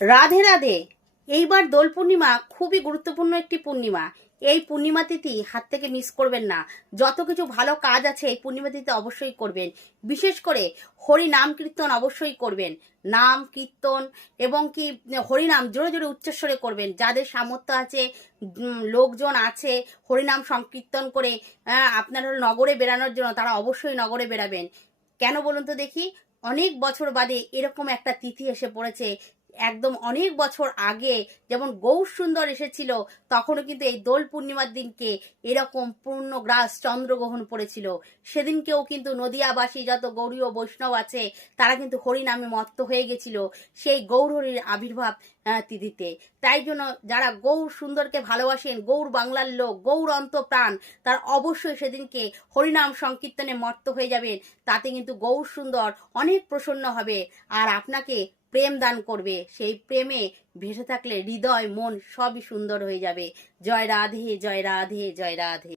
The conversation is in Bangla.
রাধে রাধে। এইবার দোল পূর্ণিমা খুবই গুরুত্বপূর্ণ একটি পূর্ণিমা। এই পূর্ণিমা তিথি হাত থেকে মিস করবেন না। যত কিছু ভালো কাজ আছে এই পূর্ণিমা তিথিতে অবশ্যই করবেন। বিশেষ করে হরি নাম কীর্তন অবশ্যই করবেন। নাম কীর্তন এবং কি হরিনাম জোরে জোরে উচ্চস্বরে করবেন। যাদের সামর্থ্য আছে, লোকজন আছে হরিনাম সংকীর্তন করে আপনার নগরে বেরানোর জন্য, তারা অবশ্যই নগরে বেরাবেন। কেন বলুন তো দেখি? অনেক বছর বাদে এরকম একটা তিথি এসে পড়েছে। একদম অনেক বছর আগে যেমন গৌর সুন্দর এসেছিল, তখনও কিন্তু এই দোল পূর্ণিমার দিনকে এরকম পূর্ণগ্রাস চন্দ্রগ্রহণ পড়েছিল। সেদিনকেও কিন্তু নদিয়াবাসী যত গৌরীয় বৈষ্ণব আছে তারা কিন্তু হরিনামে মত্ত হয়ে গেছিল সেই গৌর হরির আবির্ভাব তিথিতে। তাই জন্য যারা গৌর সুন্দরকে ভালোবাসেন, গৌর বাংলার লোক, গৌর অন্তপ্রাণ, তারা অবশ্যই সেদিনকে হরিনাম সংকীর্তনে মত্ত হয়ে যাবেন। তাতে কিন্তু গৌর সুন্দর অনেক প্রসন্ন হবে আর আপনাকে প্রেম দান করবে। সেই প্রেমে ভেসে থাকলে হৃদয় মন সবই সুন্দর হয়ে যাবে। জয় রাধে, জয় রাধে, জয় রাধে।